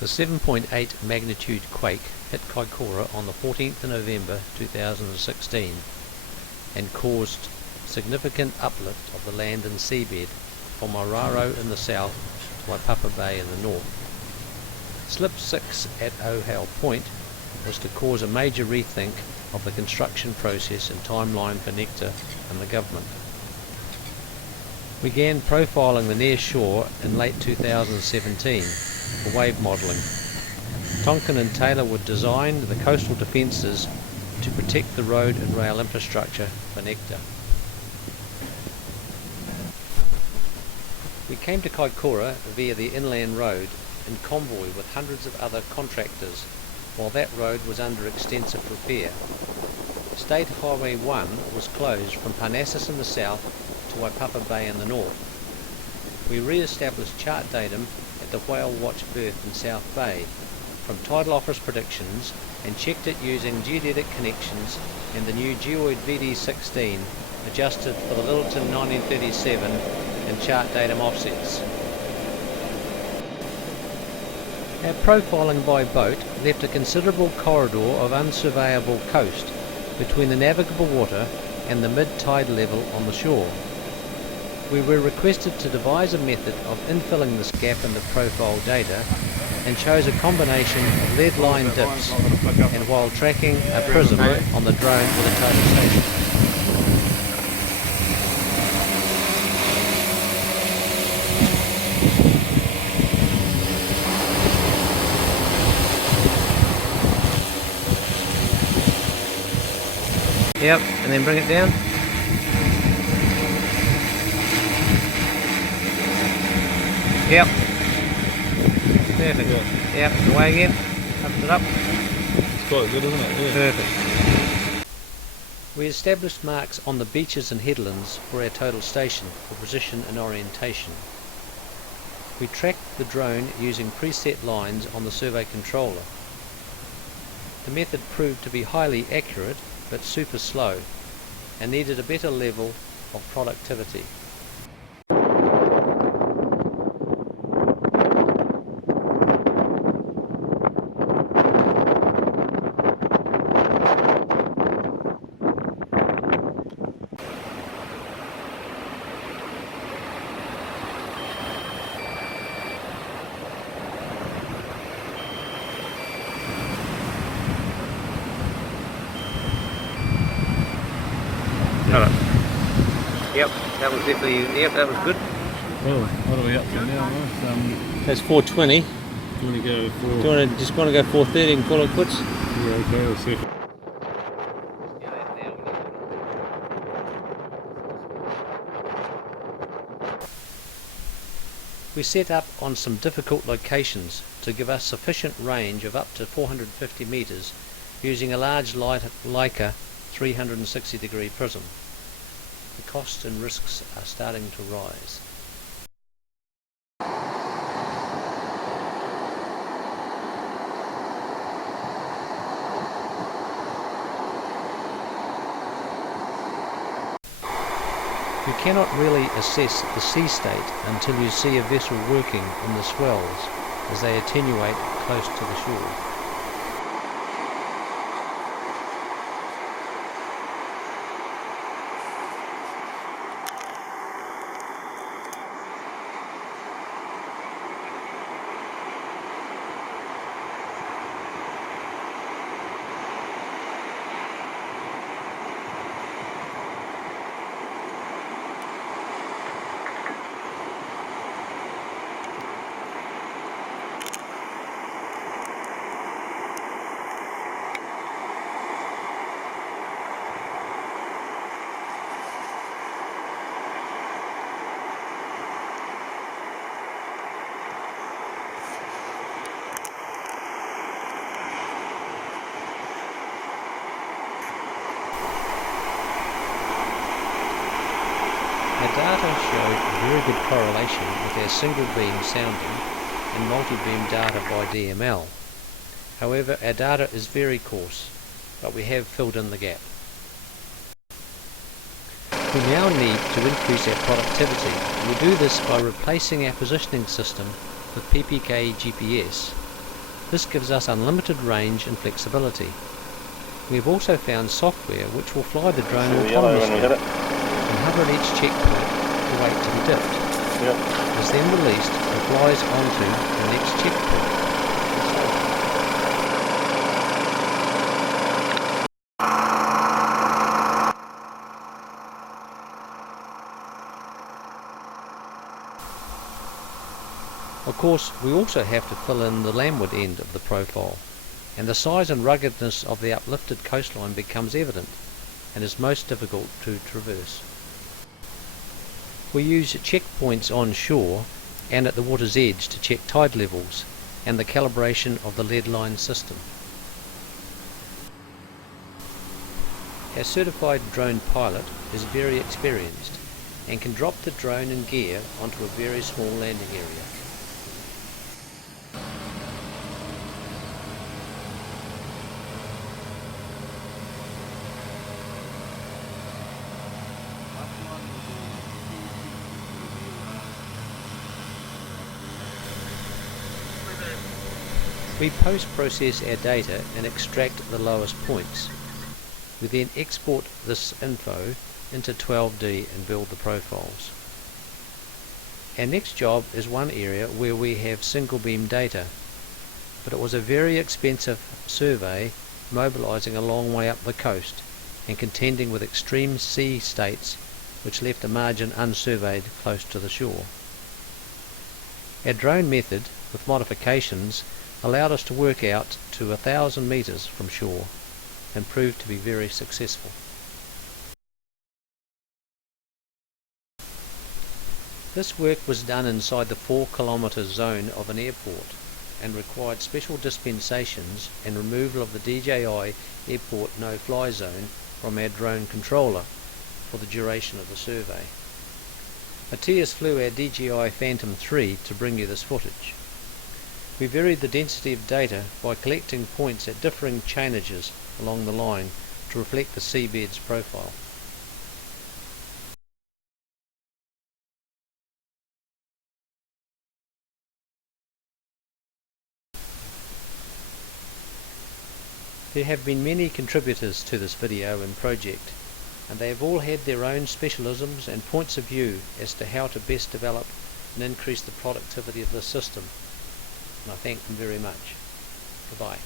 The 7.8 magnitude quake hit Kaikoura on the 14th of November 2016 and caused significant uplift of the land and seabed from Oraro in the south to Kaipapa Bay in the north. Slip 6 at Kaikoura Point was to cause a major rethink of the construction process and timeline for Nectar and the government. We began profiling the near shore in late 2017 for wave modelling. Tonkin and Taylor would design the coastal defences to protect the road and rail infrastructure for Nectar. We came to Kaikoura via the inland road in convoy with hundreds of other contractors while that road was under extensive repair. State Highway 1 was closed from Parnassus in the south to Kaipapa Bay in the north. We re-established chart datum at the Whale Watch berth in South Bay from Tidal Office predictions and checked it using geodetic connections and the new geoid VD16 adjusted for the Littleton 1937 and chart datum offsets. Our profiling by boat left a considerable corridor of unsurveyable coast between the navigable water and the mid-tide level on the shore. We were requested to devise a method of infilling this gap in the profile data and chose a combination of lead line dips and while tracking a prism on the drone with a total station. Yep, and then bring it down. Yep. Perfect. Yep, away again. Up it up. It's quite good, isn't it? Yeah. Perfect. We established marks on the beaches and headlands for our total station for position and orientation. We tracked the drone using preset lines on the survey controller. The method proved to be highly accurate but super slow and needed a better level of productivity. Got it. Yep, that was definitely, yep, that was good. Well, what are we up to now? That's 420. Do you want to go for... Do you just want to go 430 and call it quits? Yeah, okay, I'll see. We set up on some difficult locations to give us sufficient range of up to 450 metres using a large Leica 360 degree prism. The costs and risks are starting to rise. You cannot really assess the sea state until you see a vessel working in the swells as they attenuate close to the shore. Our data showed very good correlation with our single beam sounding and multi-beam data by DML. However, our data is very coarse, but we have filled in the gap. We now need to increase our productivity. We do this by replacing our positioning system with PPK GPS This gives us unlimited range and flexibility. We have also found software which will fly the drone autonomously and hover at each checkpoint to wait to be dipped. It is then released and flies onto the next checkpoint. Of course, we also have to fill in the landward end of the profile, and the size and ruggedness of the uplifted coastline becomes evident and is most difficult to traverse. We use checkpoints on shore and at the water's edge to check tide levels and the calibration of the lead line system. Our certified drone pilot is very experienced and can drop the drone in gear onto a very small landing area. We post-process our data and extract the lowest points. We then export this info into 12D and build the profiles. Our next job is one area where we have single beam data, but it was a very expensive survey, mobilizing a long way up the coast and contending with extreme sea states which left a margin unsurveyed close to the shore. Our drone method, with modifications, allowed us to work out to 1,000 meters from shore and proved to be very successful. This work was done inside the 4-kilometre zone of an airport and required special dispensations and removal of the DJI airport no-fly zone from our drone controller for the duration of the survey. Matthias flew our DJI Phantom 3 to bring you this footage. We varied the density of data by collecting points at differing chainages along the line to reflect the seabed's profile. There have been many contributors to this video and project, and they have all had their own specialisms and points of view as to how to best develop and increase the productivity of the system. And I thank them very much. Goodbye.